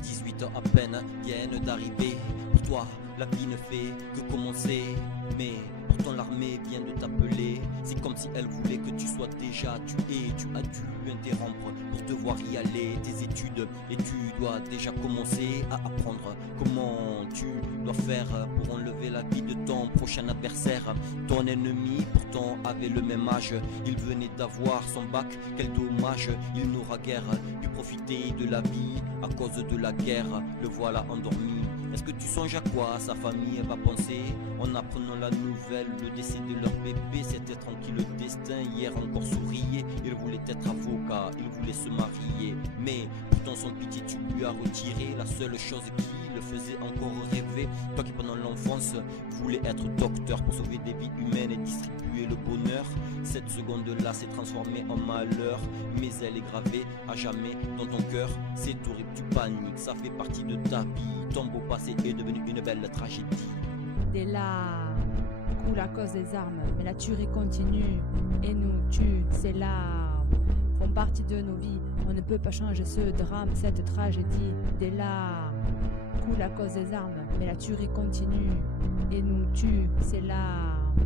18 ans à peine viennent d'arriver. Pour toi, la vie ne fait que commencer. Mais pourtant l'armée vient de t'appeler. C'est comme si elle voulait que tu sois déjà tué. Tu as dû interrompre pour devoir y aller. Tes études, et tu dois déjà commencer à apprendre comment tu dois faire pour enlever la vie de ton prochain adversaire. Ton ennemi pourtant avait le même âge. Il venait d'avoir son bac, quel dommage. Il n'aura guère pu profiter de la vie à cause de la guerre. Le voilà endormi. Est-ce que tu songes à quoi sa famille va penser en apprenant la nouvelle, le décès de leur bébé? C'était tranquille le destin, hier encore souriait. Il voulait être avocat, il voulait se marier. Mais pourtant sans pitié tu lui as retiré la seule chose qui le faisait encore rêver. Toi qui pendant l'enfance voulais être docteur pour sauver des vies humaines et distribuer le bonheur. Cette seconde-là s'est transformée en malheur, mais elle est gravée à jamais dans ton cœur. C'est horrible, tu paniques, ça fait partie de ta vie. Ton beau passé est devenu une belle tragédie. Des larmes coulent à cause des armes, mais la tuerie continue et nous tue. Ces larmes font partie de nos vies, on ne peut pas changer ce drame, cette tragédie. Des larmes coulent à cause des armes, mais la tuerie continue et nous tue. Ces larmes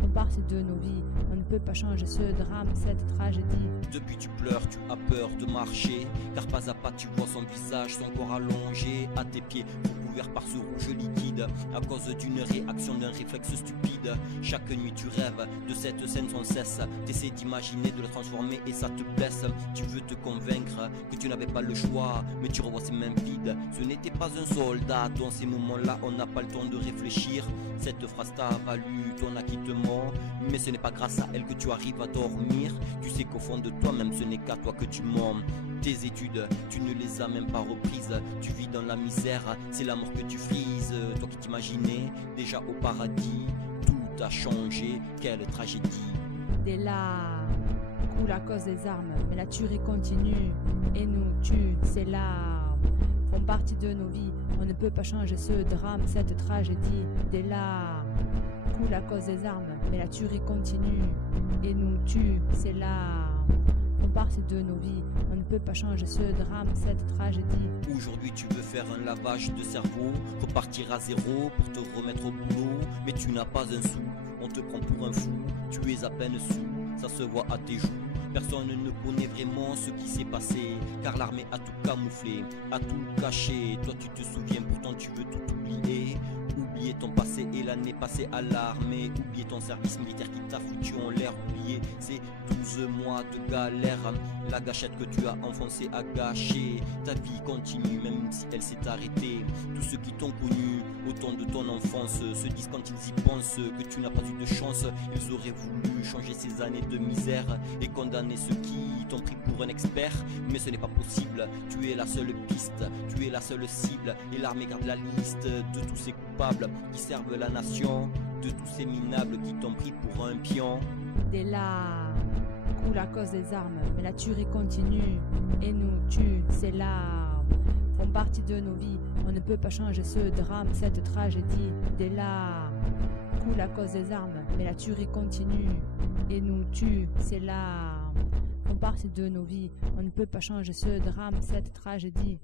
font partie de nos vies, on ne peut pas changer ce drame, cette tragédie. Depuis tu pleures, tu as peur de marcher, car pas à pas tu vois son visage, son corps allongé à tes pieds, recouvert par ce rouge liquide, à cause d'une réaction, d'un réflexe stupide. Chaque nuit tu rêves de cette scène sans cesse, t'essaies d'imaginer, de la transformer et ça te blesse. Tu veux te convaincre que tu n'avais pas le choix, mais tu revois ses mains vides. Ce n'était pas un soldat, dans ces moments-là on n'a pas le temps de réfléchir. Cette phrase t'a valu ton acquittement, mais ce n'est pas grâce à elle que tu arrives à dormir. Tu sais qu'au fond de toi-même ce n'est qu'à toi que tu mens. Tes études, tu ne les as même pas reprises. Tu vis dans la misère, c'est la mort que tu frises. Toi qui t'imaginais déjà au paradis, tout a changé, quelle tragédie. Des larmes coulent à cause des armes, mais la tuerie continue et nous tue. Ces larmes font partie de nos vies, on ne peut pas changer ce drame, cette tragédie. Des larmes coulent à cause des armes, mais la tuerie continue et nous tue. Ces larmes font partie de nos vies, on ne peut pas changer ce drame, cette tragédie. Aujourd'hui tu veux faire un lavage de cerveau, repartir à zéro pour te remettre au boulot, mais tu n'as pas un sou, on te prend pour un fou, tu es à peine sous, ça se voit à tes joues. Personne ne connaît vraiment ce qui s'est passé, car l'armée a tout camouflé, a tout caché. Toi tu te souviens, pourtant tu veux tout oublier. Oublier ton passé et l'année passée à l'armée. Oublier ton service militaire qui t'a foutu en l'air. Oublier ces 12 mois de galère, la gâchette que tu as enfoncée à gâcher. Ta vie continue même si elle s'est arrêtée. Tous ceux qui t'ont connu au temps de ton enfance se disent quand ils y pensent que tu n'as pas eu de chance. Ils auraient voulu changer ces années de misère et condamner ceux qui t'ont pris pour un expert, mais ce n'est pas possible. Tu es la seule piste, tu es la seule cible, et l'armée garde la liste de tous ces coupables qui servent la nation, de tous ces minables qui t'ont pris pour un pion. Des larmes coulent à cause des armes, mais la tuerie continue et nous tue. Ces larmes font partie de nos vies, on ne peut pas changer ce drame, cette tragédie. Des larmes coulent à cause des armes, mais la tuerie continue et nous tue. Ces larmes font partie de nos vies, on ne peut pas changer ce drame, cette tragédie.